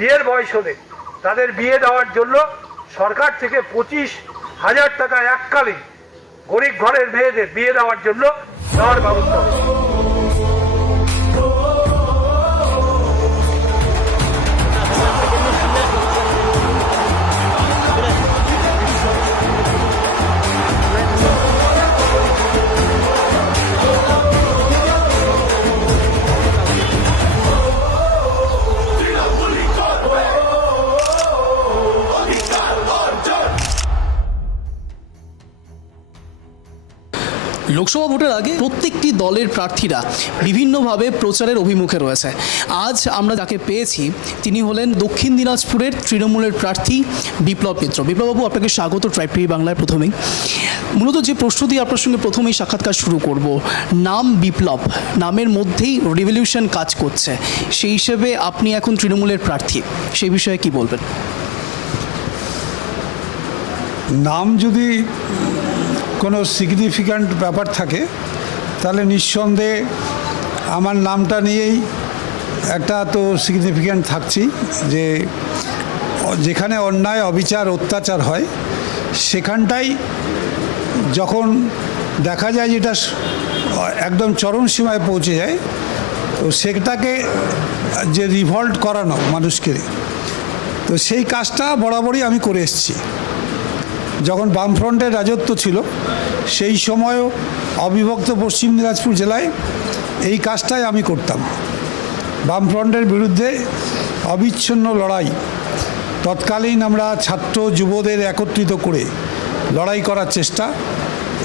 বিয়ের বয়স হলে তাদের বিয়ে দেওয়ার জন্য সরকার থেকে 25,000 টাকা এককালীন গরিব ঘরের মেয়েদের বিয়ে দেওয়ার জন্য দেওয়ার ব্যবস্থা হয়েছে। লোকসভা ভোটের আগে প্রত্যেকটি দলের প্রার্থীরা বিভিন্নভাবে প্রচারের অভিমুখে রয়েছে। আজ আমরা যাকে পেয়েছি তিনি হলেন দক্ষিণ দিনাজপুরের তৃণমূলের প্রার্থী বিপ্লব মিত্র। বিপ্লববাবু, আপনাকে স্বাগত ট্রাইব টিভি বাংলায়। প্রথমেই মূলত যে প্রশ্ন দিয়ে আপনার সঙ্গে প্রথমেই সাক্ষাৎকার শুরু করব, নাম বিপ্লব, নামের মধ্যেই রিভলিউশন কাজ করছে, সেই হিসেবে আপনি এখন তৃণমূলের প্রার্থী, সেই বিষয়ে কি বলবেন? নাম যদি কোনো সিগনিফিক্যান্ট ব্যাপার থাকে তাহলে নিঃসন্দেহে আমার নামটা নিয়েই একটা তো সিগনিফিক্যান্ট থাকছি, যে যেখানে অন্যায় অবিচার অত্যাচার হয় সেখানটাই যখন দেখা যায় যেটা একদম চরম সীমায় পৌঁছে যায়, তো সেটাকে যে রিভল্ট করানো মানুষকে, তো সেই কাজটা বরাবরই আমি করে এসেছি। যখন বামফ্রন্টের রাজত্ব ছিল সেই সময়ও অবিভক্ত পশ্চিম দিনাজপুর জেলায় এই কাজটাই আমি করতাম। বামফ্রন্টের বিরুদ্ধে অবিচ্ছিন্ন লড়াই, তৎকালীন আমরা ছাত্র যুবদের একত্রিত করে লড়াই করার চেষ্টা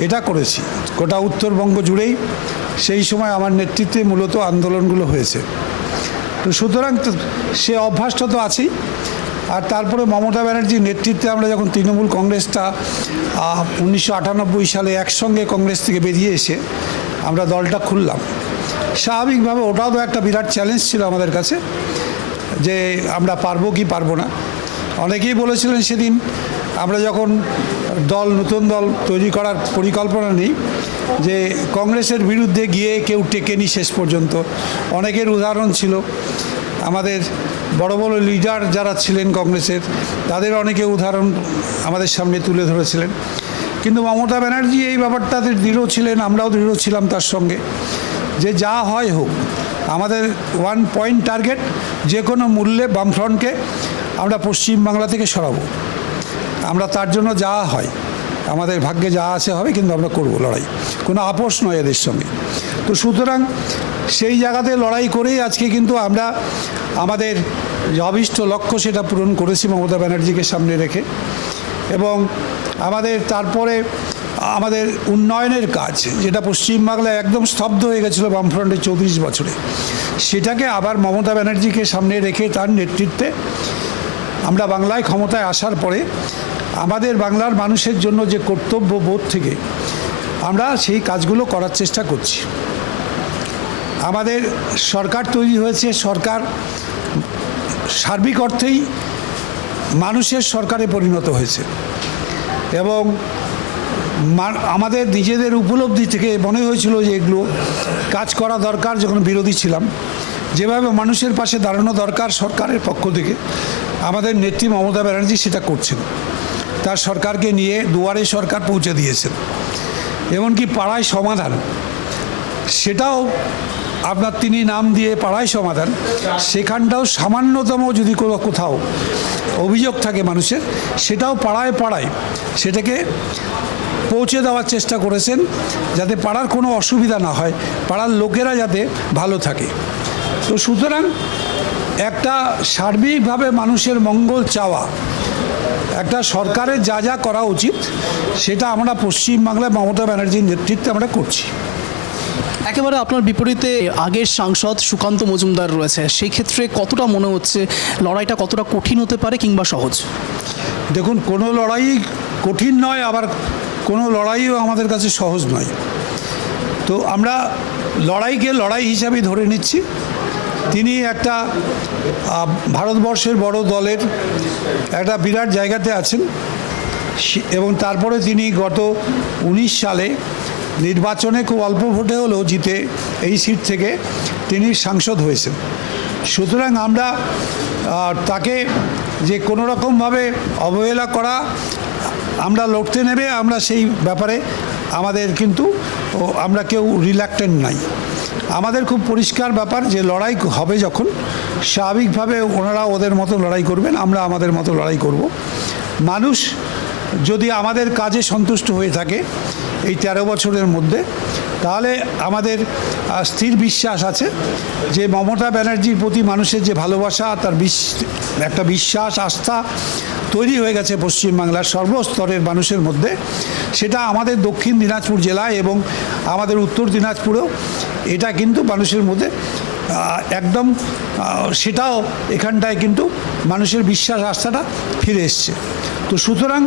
এটা করেছি। গোটা উত্তরবঙ্গ জুড়েই সেই সময় আমার নেতৃত্বে মূলত আন্দোলনগুলো হয়েছে। তো সুতরাং সে অভ্যাসটা তো আছেই। আর তারপরে মমতা ব্যানার্জির নেতৃত্বে আমরা যখন তৃণমূল কংগ্রেসটা 1998 সালে একসঙ্গে কংগ্রেস থেকে বেরিয়ে এসে আমরা দলটা খুললাম, স্বাভাবিকভাবে ওটাও তো একটা বিরাট চ্যালেঞ্জ ছিল আমাদের কাছে, যে আমরা পারবো কি পারবো না। অনেকেই বলেছিলেন সেদিন আমরা যখন নতুন দল তৈরি করার পরিকল্পনা নেই, যে কংগ্রেসের বিরুদ্ধে গিয়ে কেউ টেকেনি শেষ পর্যন্ত। অনেকের উদাহরণ ছিল, আমাদের বড় বড় লিডার যারা ছিলেন কংগ্রেসের তাদের অনেকে উদাহরণ আমাদের সামনে তুলে ধরেছিলেন। কিন্তু মমতা ব্যানার্জি এই ব্যাপারটাতে দৃঢ় ছিলেন, আমরাও দৃঢ় ছিলাম তার সঙ্গে, যে যা হয় হোক আমাদের ওয়ান পয়েন্ট টার্গেট, যে কোনো মূল্যে বামফ্রন্টকে আমরা পশ্চিমবাংলা থেকে সরাবো। আমরা তার জন্য যা হয় আমাদের ভাগ্যে যা আছে হবে, কিন্তু আমরা করব লড়াই, কোনো আপোষ নয় এদের সঙ্গে। তো সুতরাং সেই জায়গাতে লড়াই করেই আজকে কিন্তু আমরা আমাদের যে অভীষ্ট লক্ষ্য সেটা পূরণ করেছি মমতা ব্যানার্জিকে সামনে রেখে। এবং আমাদের তারপরে আমাদের উন্নয়নের কাজ, যেটা পশ্চিমবাংলায় একদম স্তব্ধ হয়ে গেছিলো বামফ্রন্টের 34 বছরে, সেটাকে আবার মমতা ব্যানার্জিকে সামনে রেখে তার নেতৃত্বে আমরা বাংলায় ক্ষমতায় আসার পরে আমাদের বাংলার মানুষের জন্য যে কর্তব্য বোধ থেকে আমরা সেই কাজগুলো করার চেষ্টা করছি। আমাদের সরকার তৈরি হয়েছে, সরকার সার্বিক অর্থেই মানুষের সরকারে পরিণত হয়েছে। এবং আমাদের নিজেদের উপলব্ধি থেকে মনে হয়েছিল যে এগুলো কাজ করা দরকার। যখন বিরোধী ছিলাম, যেভাবে মানুষের পাশে দাঁড়ানো দরকার সরকারের পক্ষ থেকে, আমাদের নেত্রী মমতা ব্যানার্জি সেটা করছেন। তার সরকারকে নিয়ে দুয়ারে সরকার পৌঁছে দিয়েছেন। এমনকি পাড়ায় সমাধান, সেটাও আপনার তিনি নাম দিয়ে পাড়ায় সমাধান, সেখানটাও সামান্যতম যদি কোনো কোথাও অভিযোগ থাকে মানুষের, সেটাও পাড়ায় পাড়ায় সেটাকে পৌঁছে দেওয়ার চেষ্টা করেছেন, যাতে পাড়ার কোনো অসুবিধা না হয়, পাড়ার লোকেরা যাতে ভালো থাকে। তো সুতরাং একটা সার্বিকভাবে মানুষের মঙ্গল চাওয়া একটা সরকারের যা যা করা উচিত সেটা আমরা পশ্চিমবাংলায় মমতা ব্যানার্জির নেতৃত্বে আমরা করছি। একেবারে আপনার বিপরীতে আগের সাংসদ সুকান্ত মজুমদার রয়েছে, সেই ক্ষেত্রে কতটা মনে হচ্ছে লড়াইটা কতটা কঠিন হতে পারে কিংবা সহজ? দেখুন, কোনো লড়াই কঠিন নয়, আবার কোনো লড়াইও আমাদের কাছে সহজ নয়। তো আমরা লড়াইকে লড়াই হিসাবেই ধরে নিচ্ছি। তিনি একটা ভারতবর্ষের বড় দলের একটা বিরাট জায়গাতে আছেন, এবং তারপরে তিনি গত 19 সালে নির্বাচনে খুব অল্প ভোটে হলেও জিতে এই সিট থেকে তিনি সাংসদ হয়েছেন। সুতরাং আমরা তাকে যে কোনো রকমভাবে অবহেলা করা, আমরা লড়তে নেবে, আমরা সেই ব্যাপারে আমাদের কিন্তু আমরা কেউ রিল্যাক্টেন্ট নাই। আমাদের খুব পরিষ্কার ব্যাপার যে লড়াই হবে যখন, স্বাভাবিকভাবে ওনারা ওদের মতো লড়াই করবেন, আমরা আমাদের মতো লড়াই করব। মানুষ যদি আমাদের কাজে সন্তুষ্ট হয়ে থাকে এই 13 বছরের মধ্যে, তাহলে আমাদের স্থির বিশ্বাস আছে যে মমতা ব্যানার্জির প্রতি মানুষের যে ভালোবাসা, তার একটা বিশ্বাস, আস্থা তৈরি হয়ে গেছে পশ্চিমবাংলার সর্বস্তরের মানুষের মধ্যে, সেটা আমাদের দক্ষিণ দিনাজপুর জেলায় এবং আমাদের উত্তর দিনাজপুরেও এটা কিন্তু মানুষের মধ্যে একদম সেটাও এখানটায় কিন্তু মানুষের বিশ্বাস, আস্থাটা ফিরে এসছে। তো সুতরাং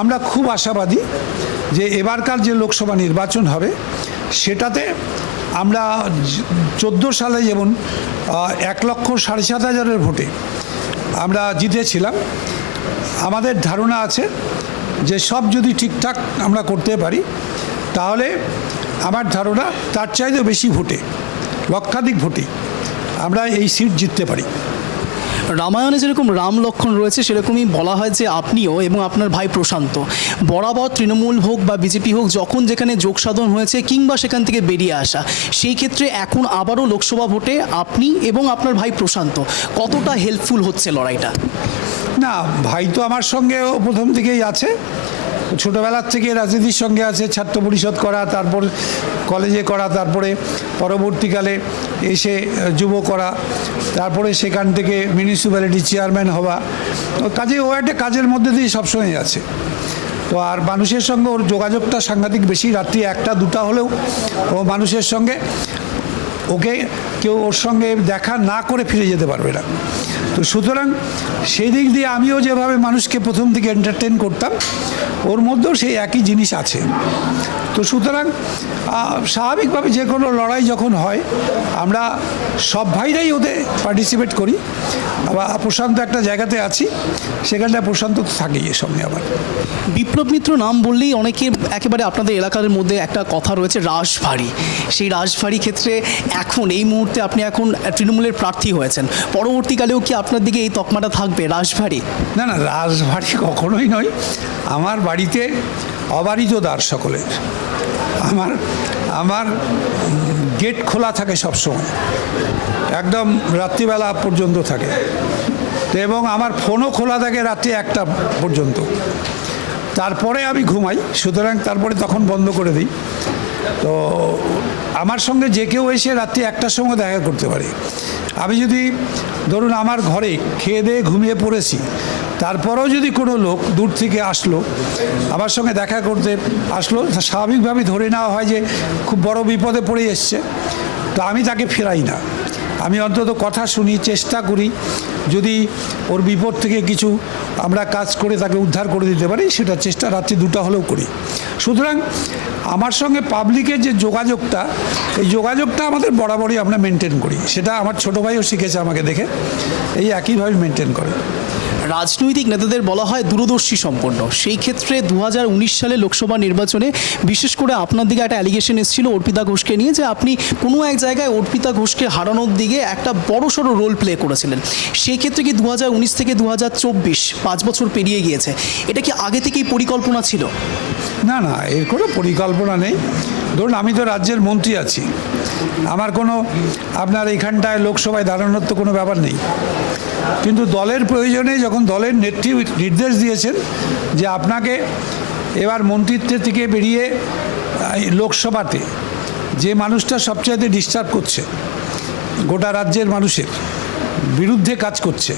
আমরা খুব আশাবাদী যে এবারকার যে লোকসভা নির্বাচন হবে সেটাতে আমরা 14 সালে যেমন 1,07,500 ভোটে আমরা জিতেছিলাম, আমাদের ধারণা আছে যে সব যদি ঠিকঠাক আমরা করতে পারি তাহলে আমার ধারণা তার চাইতেও বেশি ভোটে, লক্ষাধিক ভোটে আমরা এই সিট জিততে পারি। রামায়ণে যেরকম রাম লক্ষ্মণ রয়েছে, সেরকমই বলা হয় যে আপনিও এবং আপনার ভাই প্রশান্ত বরাবর তৃণমূল হোক বা বিজেপি হোক, যখন যেখানে যোগসাধন হয়েছে কিংবা সেখান থেকে বেরিয়ে আসা, সেই ক্ষেত্রে এখন আবারও লোকসভা ভোটে আপনি এবং আপনার ভাই প্রশান্ত কতটা হেল্পফুল হচ্ছে লড়াইটা? না, ভাই তো আমার সঙ্গে প্রথম থেকেই আছে, ছোটোবেলার থেকে রাজনীতির সঙ্গে আছে, ছাত্র পরিষদ করা, তারপর কলেজে করা, তারপরে পরবর্তীকালে এসে যুব করা, তারপরে সেখান থেকে মিউনিসিপ্যালিটি চেয়ারম্যান হওয়া, কাজে ও একটা কাজের মধ্যে দিয়ে সবসময় আছে। তো আর মানুষের সঙ্গে ওর যোগাযোগটা সাংঘাতিক বেশি, রাত্রি 1টা-2টা হলেও ও মানুষের সঙ্গে, ওকে কেউ ওর সঙ্গে দেখা না করে ফিরে যেতে পারবে না। তো সুতরাং সেই দিক দিয়ে আমিও যেভাবে মানুষকে প্রথম থেকে এন্টারটেন করতাম, ওর মধ্যেও সেই একই জিনিস আছে। তো সুতরাং স্বাভাবিকভাবে যে কোনো লড়াই যখন হয় আমরা সব ভাইরাই ওতে পার্টিসিপেট করি। আবার প্রশান্ত একটা জায়গাতে আছি, সেখানটায় প্রশান্ত তো থাকেই এর সঙ্গে। আবার বিপ্লব মিত্র নাম বললেই অনেকে একেবারে আপনাদের এলাকার মধ্যে একটা কথা রয়েছে রাশভারী। সেই রাশভারী ক্ষেত্রে এখন এই মুহূর্তে আপনি এখন তৃণমূলের প্রার্থী হয়েছেন, পরবর্তীকালেও কি আপনার দিকে এই তকমাটা থাকবে রাশভারী? না না, রাশভারী কখনোই নয়। আমার বাড়িতে অবারিত দ্বার সকলের, আমার গেট খোলা থাকে সবসময়, একদম রাত্রিবেলা পর্যন্ত থাকে, এবং আমার ফোনও খোলা থাকে রাত্রি 1টা পর্যন্ত। তারপরে আমি ঘুমাই, সুতরাং তারপরে তখন বন্ধ করে দিই। তো আমার সঙ্গে যে কেউ এসে রাত্রি 1টার সময় দেখা করতে পারে। আমি যদি ধরুন আমার ঘরে খেয়ে দিয়ে ঘুমিয়ে পড়েছি, তারপরেও যদি কোনো লোক দূর থেকে আসলো, আমার সঙ্গে দেখা করতে আসলো, স্বাভাবিকভাবেই ধরে নেওয়া হয় যে খুব বড় বিপদে পড়ে এসছে। তো আমি তাকে ফেরাই না, আমি অন্তত কথা শুনি, চেষ্টা করি যদি ওর বিপদ থেকে কিছু আমরা কাজ করে তাকে উদ্ধার করে দিতে পারি, সেটা চেষ্টা রাত্রি 2টা হলেও করি। সুতরাং আমার সঙ্গে পাবলিকের যে যোগাযোগটা, এই যোগাযোগটা আমাদের বরাবরই আমরা মেনটেন করি। সেটা আমার ছোটো ভাইও শিখেছে আমাকে দেখে, এই একইভাবে মেনটেন করে। রাজনৈতিক নেতাদের বলা হয় দূরদর্শী সম্পন্ন। সেই ক্ষেত্রে 2019 সালে লোকসভা নির্বাচনে বিশেষ করে আপনার দিকে একটা অ্যালিগেশন এসেছিল অর্পিতা ঘোষকে নিয়ে, যে আপনি কোনো এক জায়গায় অর্পিতা ঘোষকে হারানোর দিকে একটা বড়সড় রোল প্লে করেছিলেন। সেই ক্ষেত্রে কি 2019 থেকে 2024 5 বছর পেরিয়ে গিয়েছে, এটা কি আগে থেকেই পরিকল্পনা ছিল? না না, এর কোনো পরিকল্পনা নেই। ধরুন আমি তো রাজ্যের মন্ত্রী আছি, আমার কোনো আপনার এখানটায় লোকসভায় দাঁড়ানোর তো কোনো ব্যাপার নেই। কিন্তু দলের প্রয়োজনে যখন দলের নেতৃত্ব নির্দেশ দিয়েছেন যে আপনাকে এবার মন্ত্রিত্বের থেকে বেরিয়ে লোকসভাতে যে মানুষটা সবচাইতে ডিস্টার্ব করছে, গোটা রাজ্যের মানুষের বিরুদ্ধে কাজ করছে,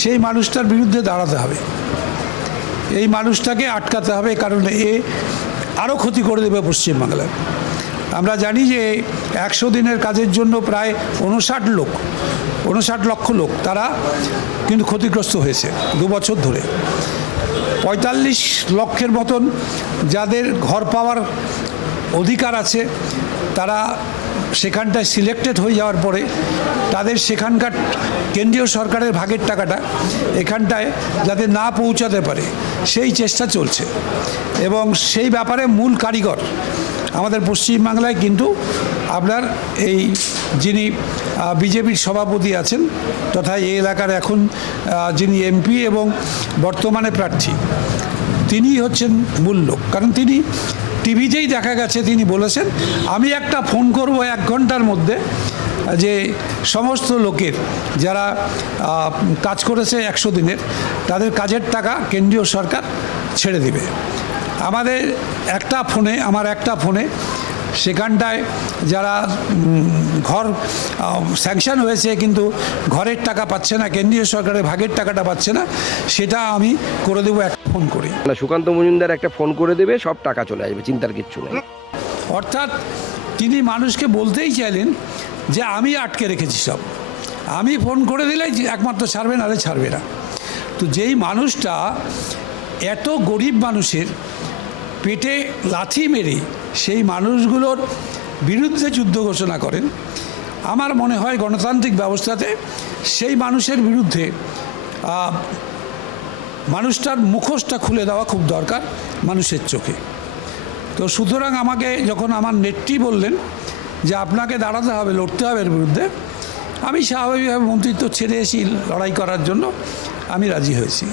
সেই মানুষটার বিরুদ্ধে দাঁড়াতে হবে, এই মানুষটাকে আটকাতে হবে, কারণ এ আরও ক্ষতি করে দেবে পশ্চিমবাংলার। আমরা জানি যে 100 দিনের কাজের জন্য প্রায় 59 লক্ষ লোক তারা কিন্তু ক্ষতিগ্রস্ত হয়েছে 2 বছর ধরে। 45 লক্ষের মতন যাদের ঘর পাওয়ার অধিকার আছে, তারা সেখানটায় সিলেক্টেড হয়ে যাওয়ার পরে তাদের সেখানকার কেন্দ্রীয় সরকারের ভাগের টাকাটা এখানটায় যাতে না পৌঁছাতে পারে সেই চেষ্টা চলছে। এবং সেই ব্যাপারে মূল কারিগর আমাদের পশ্চিমবাংলায় কিন্তু আপনার এই যিনি বিজেপির সভাপতি আছেন তথা এই এলাকার এখন যিনি এমপি এবং বর্তমানে প্রার্থী, তিনি হচ্ছেন মূল লোক। কারণ তিনি টিভিতেই দেখা গেছে তিনি বলেছেন আমি একটা ফোন করব 1 ঘন্টার মধ্যে যে সমস্ত লোকের যারা কাজ করেছে 100 দিনের তাদের কাজের টাকা কেন্দ্রীয় সরকার ছেড়ে দিবে। আমাদের আমার একটা ফোনে সেখানটায় যারা ঘর স্যাংশন হয়েছে কিন্তু ঘরের টাকা পাচ্ছে না, কেন্দ্রীয় সরকারের ভাগের টাকাটা পাচ্ছে না, সেটা আমি করে দেবো এক ফোন করে। সুকান্ত মজুমদার একটা ফোন করে দেবে, সব টাকা চলে আসবে, চিন্তার কিচ্ছু নেই। অর্থাৎ তিনি মানুষকে বলতেই চাইলেন যে আমি আটকে রেখেছি সব, আমি ফোন করে দিলে একমাত্র ছাড়বে, নাহলে ছাড়বে না। তো যেই মানুষটা এত গরিব মানুষের পেটে লাথি মেরে সেই মানুষগুলোর বিরুদ্ধে যুদ্ধ ঘোষণা করেন, আমার মনে হয় গণতান্ত্রিক ব্যবস্থাতে সেই মানুষের বিরুদ্ধে মানুষটার মুখোশটা খুলে দেওয়া খুব দরকার মানুষের চোখে। তো সুতরাং আমাকে যখন আমার নেত্রী বললেন যে আপনাকে দাঁড়াতে হবে, লড়তে হবে এর বিরুদ্ধে, আমি স্বাভাবিকভাবে মন্ত্রিত্ব ছেড়ে এসে লড়াই করার জন্য আমি রাজি হয়েছি।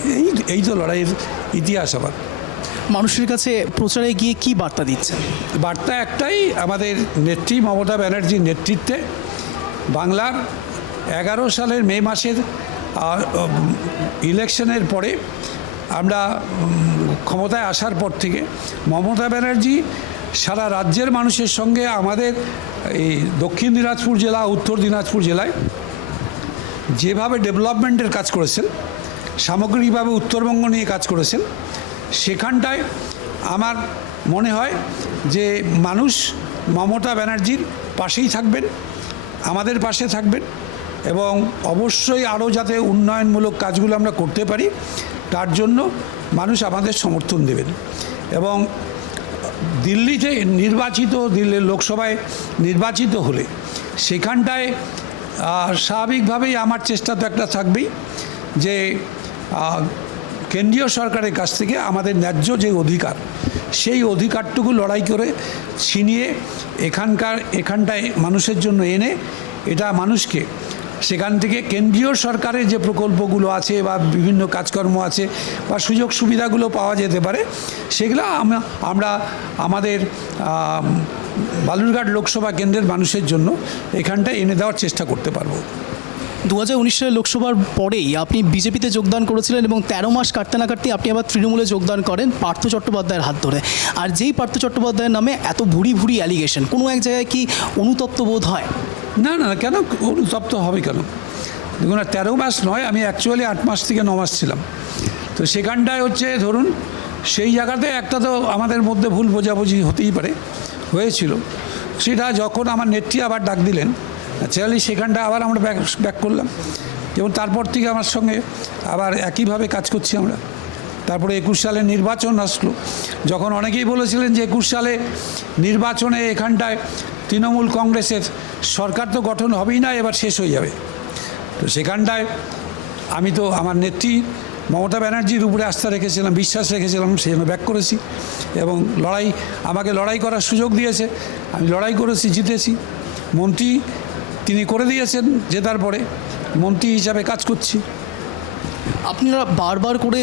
এই তো লড়াইয়ের ইতিহাস। আবার মানুষের কাছে প্রচারে গিয়ে কি বার্তা দিচ্ছেন? বার্তা একটাই, আমাদের নেত্রী মমতা ব্যানার্জির নেতৃত্বে বাংলার 11 সালের মে মাসের ইলেকশনের পরে আমরা ক্ষমতায় আসার পর থেকে মমতা ব্যানার্জি সারা রাজ্যের মানুষের সঙ্গে আমাদের এই দক্ষিণ দিনাজপুর জেলা, উত্তর দিনাজপুর জেলায় যেভাবে ডেভেলপমেন্টের কাজ করেছেন, সামগ্রিকভাবে উত্তরবঙ্গ নিয়ে কাজ করেছেন, সেখানটায় আমার মনে হয় যে মানুষ মমতা ব্যানার্জির পাশেই থাকবেন, আমাদের পাশে থাকবেন এবং অবশ্যই আরও যাতে উন্নয়নমূলক কাজগুলো আমরা করতে পারি তার জন্য মানুষ আমাদের সমর্থন দেবেন। এবং দিল্লিতে দিল্লির লোকসভায় নির্বাচিত হলে সেখানটায় স্বাভাবিকভাবেই আমার চেষ্টা তো একটা থাকবেই যে কেন্দ্রীয় সরকারের কাছ থেকে আমাদের ন্যায্য যে অধিকার, সেই অধিকারটুকু লড়াই করে ছিনিয়ে এখানটায় মানুষের জন্য এনে এটা মানুষকে সেখান থেকে কেন্দ্রীয় সরকারের যে প্রকল্পগুলো আছে বা বিভিন্ন কাজকর্ম আছে বা সুযোগ সুবিধাগুলো পাওয়া যেতে পারে, সেগুলো আমরা আমাদের বালুরঘাট লোকসভা কেন্দ্রের মানুষের জন্য এখানটায় এনে দেওয়ার চেষ্টা করতে পারবো। 2019 সালের লোকসভার পরেই আপনি বিজেপিতে যোগদান করেছিলেন এবং 13 মাস কাটতে না কাটতে আপনি আবার তৃণমূলে যোগদান করেন পার্থ চট্টোপাধ্যায়ের হাত ধরে। আর যেই পার্থ চট্টোপাধ্যায়ের নামে এত ভুরি ভুরি অ্যালিগেশন, কোনো এক জায়গায় কি অনুতপ্ত বোধ হয়? না না, কেন অনুতপ্ত হবে কেন? দেখুন, 13 মাস নয়, আমি অ্যাকচুয়ালি 8 মাস থেকে 9 মাস ছিলাম। তো সেখানটায় হচ্ছে ধরুন সেই জায়গাতে একটা তো আমাদের মধ্যে ভুল বোঝাবুঝি হতেই পারে, হয়েছিল। সেটা যখন আমার নেত্রী আবার ডাক দিলেন ন্যাচারালি সেখানটা আবার আমরা ব্যাক করলাম এবং তারপর থেকে আমার সঙ্গে আবার একইভাবে কাজ করছি আমরা। তারপরে 21 সালে নির্বাচন আসলো, যখন অনেকেই বলেছিলেন যে 21 সালে নির্বাচনে এখানটায় তৃণমূল কংগ্রেসের সরকার তো গঠন হবেই না, এবার শেষ হয়ে যাবে। তো সেখানটায় আমি তো আমার নেত্রী মমতা ব্যানার্জির উপরে আস্থা রেখেছিলাম, বিশ্বাস রেখেছিলাম, সেই জন্য ব্যাক করেছি এবং আমাকে লড়াই করার সুযোগ দিয়েছে, আমি লড়াই করেছি, জিতেছি। মন্ত্রী তিনি করে দিয়েছেন, জেতার পরে মন্ত্রী হিসাবে কাজ করছি। আপনারা বারবার করে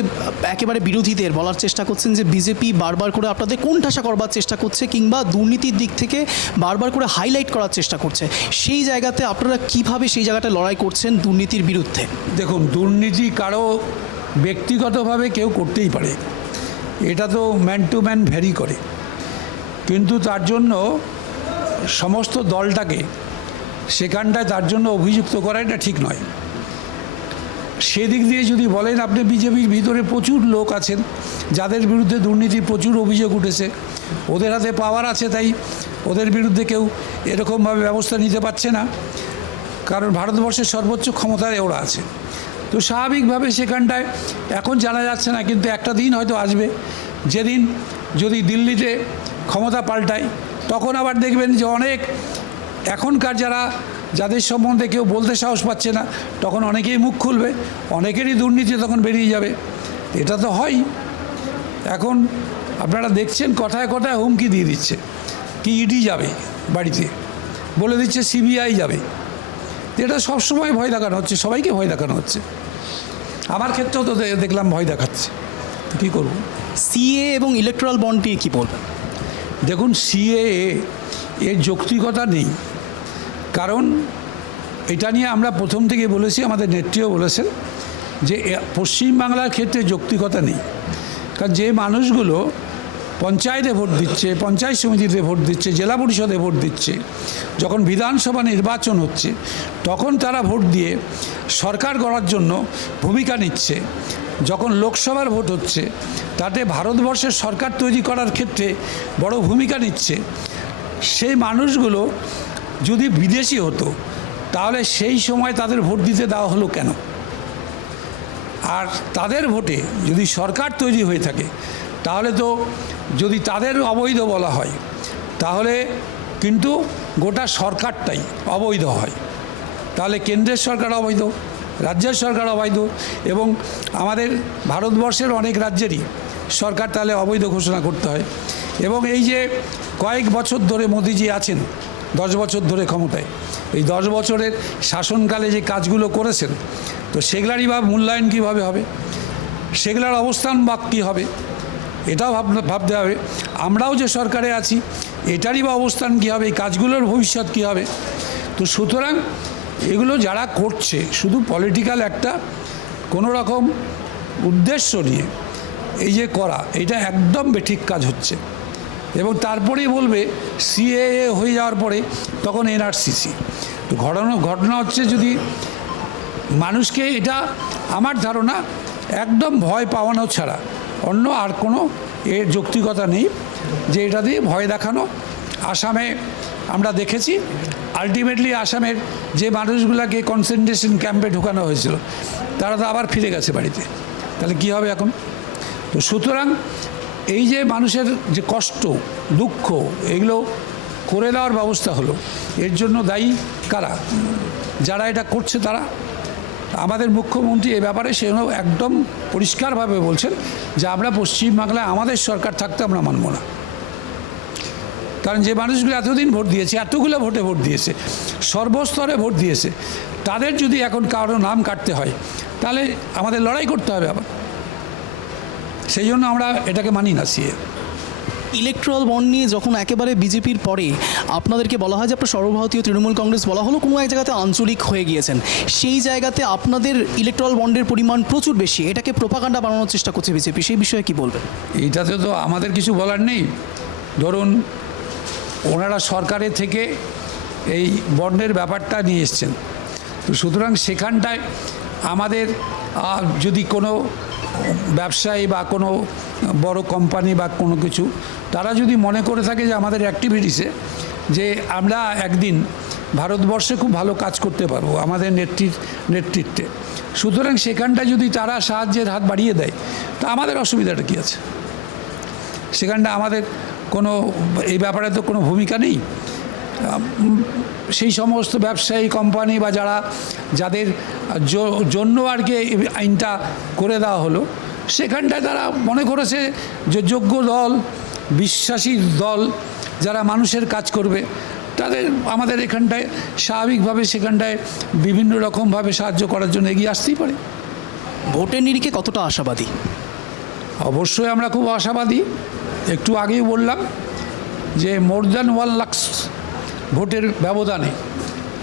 একেবারে বিরোধীদের বলার চেষ্টা করছেন যে বিজেপি বারবার করে আপনাদের কোণঠাসা করবার চেষ্টা করছে কিংবা দুর্নীতির দিক থেকে বারবার করে হাইলাইট করার চেষ্টা করছে। সেই জায়গাতে আপনারা কিভাবে সেই জায়গাটা লড়াই করছেন দুর্নীতির বিরুদ্ধে? দেখুন, দুর্নীতি কারো ব্যক্তিগতভাবে কেউ করতেই পারে, এটা তো ম্যান টু ম্যান ভ্যারি করে, কিন্তু তার জন্য সমস্ত দলটাকে সেখানটায় তার জন্য অভিযুক্ত করা এটা ঠিক নয়। সেদিক দিয়ে যদি বলেন, আপনি বিজেপির ভিতরে প্রচুর লোক আছেন যাদের বিরুদ্ধে দুর্নীতির প্রচুর অভিযোগ উঠেছে, ওদের হাতে পাওয়ার আছে, তাই ওদের বিরুদ্ধে কেউ এরকমভাবে ব্যবস্থা নিতে পারছে না, কারণ ভারতবর্ষের সর্বোচ্চ ক্ষমতায় ওরা আছে। তো স্বাভাবিকভাবে সেখানটায় এখন জানা যাচ্ছে না, কিন্তু একটা দিন হয়তো আসবে যেদিন যদি দিল্লিতে ক্ষমতা পাল্টায়, তখন আবার দেখবেন যে অনেক এখনকার যাদের সম্বন্ধে কেউ বলতে সাহস পাচ্ছে না, তখন অনেকেই মুখ খুলবে, অনেকেরই দুর্নীতি তখন বেরিয়ে যাবে। এটা তো হয়। এখন আপনারা দেখছেন কথায় কথায় হুমকি দিয়ে দিচ্ছে, কি ইডি যাবে বাড়িতে, বলে দিচ্ছে সিবিআই যাবে। এটা সবসময় ভয় দেখানো হচ্ছে, সবাইকে ভয় দেখানো হচ্ছে। আমার ক্ষেত্রেও তো দেখলাম ভয় দেখাচ্ছে, তো কী করব? সিএ এবং ইলেকট্রাল বন্ড নিয়ে কী বলবেন? দেখুন, সিএএ এর যৌক্তিকতা নেই, কারণ এটা নিয়ে আমরা প্রথম থেকে বলেছি, আমাদের নেত্রীও বলেছেন যে পশ্চিমবাংলার ক্ষেত্রে যৌক্তিকতা নেই। কারণ যে মানুষগুলো পঞ্চায়েতে ভোট দিচ্ছে, পঞ্চায়েত সমিতিতে ভোট দিচ্ছে, জেলা পরিষদে ভোট দিচ্ছে, যখন বিধানসভা নির্বাচন হচ্ছে তখন তারা ভোট দিয়ে সরকার গড়ার জন্য ভূমিকা নিচ্ছে, যখন লোকসভার ভোট হচ্ছে তাতে ভারতবর্ষের সরকার তৈরি করার ক্ষেত্রে বড় ভূমিকা নিচ্ছে, সেই মানুষগুলো যদি বিদেশি হতো তাহলে সেই সময় তাদের ভোট দিতে দেওয়া হলো কেন? আর তাদের ভোটে যদি সরকার তৈরি হয়ে থাকে তাহলে তো, যদি তাদের অবৈধ বলা হয় তাহলে কিন্তু গোটা সরকারটাই অবৈধ হয়। তাহলে কেন্দ্রের সরকার অবৈধ, রাজ্যের সরকার অবৈধ, এবং আমাদের ভারতবর্ষের অনেক রাজ্যেরই সরকার তাহলে অবৈধ ঘোষণা করতে হয়। এবং এই যে কয়েক বছর ধরে মোদিজি আছেন, 10 বছর ধরে ক্ষমতায়, এই 10 বছরের শাসনকালে যে কাজগুলো করেছেন, তো সেগুলারই বা মূল্যায়ন কীভাবে হবে, সেগুলার অবস্থান বা কী হবে, এটাও ভাবতে হবে। আমরাও যে সরকারে আছি এটারই বা অবস্থান কী হবে, এই কাজগুলোর ভবিষ্যৎ কী হবে। তো সুতরাং এগুলো যারা করছে শুধু পলিটিক্যাল একটা কোনো রকম উদ্দেশ্য নিয়ে এই যে করা, এটা একদম বেঠিক কাজ হচ্ছে। এবং তারপরেই বলবে সিএএ হয়ে যাওয়ার পরে তখন এনআরসিসি। তো ঘটনা হচ্ছে, যদি মানুষকে, এটা আমার ধারণা, একদম ভয় পাওয়ানো ছাড়া অন্য আর কোনো এর যৌক্তিকতা নেই, যে এটা দিয়ে ভয় দেখানো। আসামে আমরা দেখেছি, আলটিমেটলি আসামের যে মানুষগুলোকে কনসেন্ট্রেশন ক্যাম্পে ঢোকানো হয়েছিল তারা তো আবার ফিরে গেছে বাড়িতে, তাহলে কী হবে এখন? তো সুতরাং এই যে মানুষের যে কষ্ট দুঃখ, এগুলো করে দেওয়ার ব্যবস্থা হলো, এর জন্য দায়ী কারা? যারা এটা করছে তারা। আমাদের মুখ্যমন্ত্রী এ ব্যাপারে সেও একদম পরিষ্কারভাবে বলছেন যে আমরা পশ্চিমবাংলায় আমাদের সরকার থাকতে আমরা মানব না। কারণ যে মানুষগুলো এতদিন ভোট দিয়েছে, এতগুলো ভোটে ভোট দিয়েছে, সর্বস্তরে ভোট দিয়েছে, তাদের যদি এখন কারো নাম কাটতে হয় তাহলে আমাদের লড়াই করতে হবে আবার। সেই জন্য আমরা এটাকে মানি না সিএ। ইলেকট্রাল বন্ড নিয়ে যখন একেবারে বিজেপির পরে আপনাদেরকে বলা হয় যে আপনার সর্বভারতীয় তৃণমূল কংগ্রেস বলা হলো, কোনো এক জায়গাতে আঞ্চলিক হয়ে গিয়েছেন, সেই জায়গাতে আপনাদের ইলেকট্রাল বন্ডের পরিমাণ প্রচুর বেশি, এটাকে প্রোপাগান্ডা বানানোর চেষ্টা করছে বিজেপি, সেই বিষয়ে কি বলবেন? এইটাতে তো আমাদের কিছু বলার নেই। ধরুন, ওনারা সরকারের থেকে এই বন্ডের ব্যাপারটা নিয়ে এসছেন, তো সুতরাং সেখানটায় আমাদের যদি কোনো ব্যবসায়ী বা কোনো বড় কোম্পানি বা কোনো কিছু, তারা যদি মনে করে থাকে যে আমাদের অ্যাক্টিভিটিসে যে আমরা একদিন ভারতবর্ষে খুব ভালো কাজ করতে পারবো আমাদের নেতৃত্বে, সুতরাং সেখানটায় যদি তারা সাহায্যের হাত বাড়িয়ে দেয় তা আমাদের অসুবিধাটা কী আছে? সেখানটা আমাদের কোনো এই ব্যাপারে তো কোনো ভূমিকা নেই। সেই সমস্ত ব্যবসায়ী কোম্পানি বা যাদের জন্য আর কি আইনটা করে দেওয়া হলো, সেখানটায় তারা মনে করেছে যে যোগ্য দল, বিশ্বাসী দল, যারা মানুষের কাজ করবে, তাদের আমাদের এখানটায় স্বাভাবিকভাবে সেখানটায় বিভিন্ন রকমভাবে সাহায্য করার জন্য এগিয়ে আসতেই পারে। ভোটের নিরিখে কতটা আশাবাদী? অবশ্যই আমরা খুব আশাবাদী। একটু আগেই বললাম যে মোর দ্যান 1 লাখ ভোটের ব্যবধানে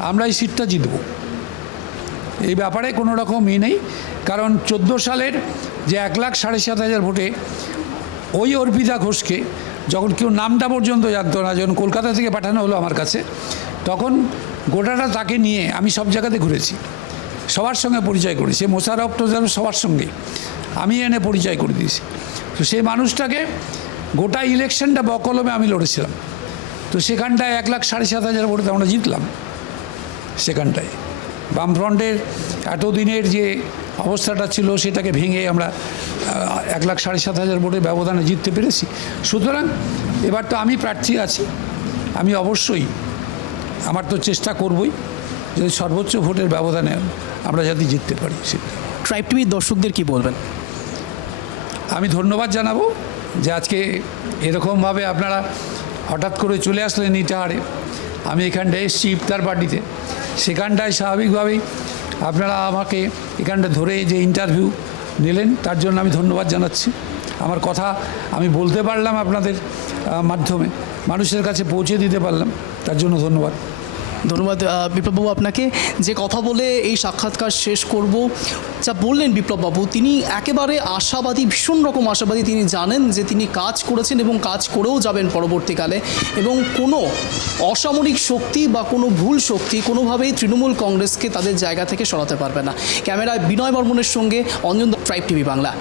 আমরা এই সিটটা জিতব, এই ব্যাপারে কোনো রকম নেই। কারণ 14 সালের যে 1,07,500 ভোটে ওই অর্পিতা ঘোষকে যখন কেউ নামটা পর্যন্ত জানতো না, যখন কলকাতা থেকে পাঠানো হলো আমার কাছে, তখন গোটাটা তাকে নিয়ে আমি সব জায়গাতে ঘুরেছি, সবার সঙ্গে পরিচয় করেছি, মোশাররফ টোজারফ সবার সঙ্গে আমি এনে পরিচয় করে দিয়েছি। তো সেই মানুষটাকে গোটা ইলেকশনটা বকলমে আমি লড়েছিলাম, তো সেখানটায় 1,07,500 ভোটে আমরা জিতলাম। সেখানটায় বামফ্রন্টের এতদিনের যে অবস্থাটা ছিল সেটাকে ভেঙে আমরা 1,07,500 ভোটের ব্যবধানে জিততে পেরেছি। সুতরাং এবার তো আমি প্রার্থী আছি, আমি অবশ্যই আমার তো চেষ্টা করবই যদি সর্বোচ্চ ভোটের ব্যবধানে আমরা যাতে জিততে পারি। ট্রাইব টিভির দর্শকদের কি বলবেন? আমি ধন্যবাদ জানাবো যে আজকে এরকমভাবে আপনারা হঠাৎ করে চলে আসলেন ইটাহারে। আমি এখানটায় এসেছি ইফতার পার্টিতে, সেখানটায় স্বাভাবিকভাবেই আপনারা আমাকে এখানটা ধরে যে ইন্টারভিউ নিলেন তার জন্য আমি ধন্যবাদ জানাচ্ছি। আমার কথা আমি বলতে পারলাম আপনাদের মাধ্যমে, মানুষের কাছে পৌঁছে দিতে পারলাম, তার জন্য ধন্যবাদ। ধন্যবাদ বিপ্লববাবু আপনাকে। যে কথা বলে এই সাক্ষাৎকার শেষ করব, যা বললেন বিপ্লববাবু, তিনি একেবারে আশাবাদী, ভীষণ রকম আশাবাদী। তিনি জানেন যে তিনি কাজ করেছেন এবং কাজ করেও যাবেন পরবর্তীকালে, এবং কোনো অসামরিক শক্তি বা কোনো ভুল শক্তি কোনোভাবেই তৃণমূল কংগ্রেসকে তাদের জায়গা থেকে সরাতে পারবে না। ক্যামেরায় বিনয় বর্মনের সঙ্গে অঞ্জন, ট্রাইব টিভি বাংলা।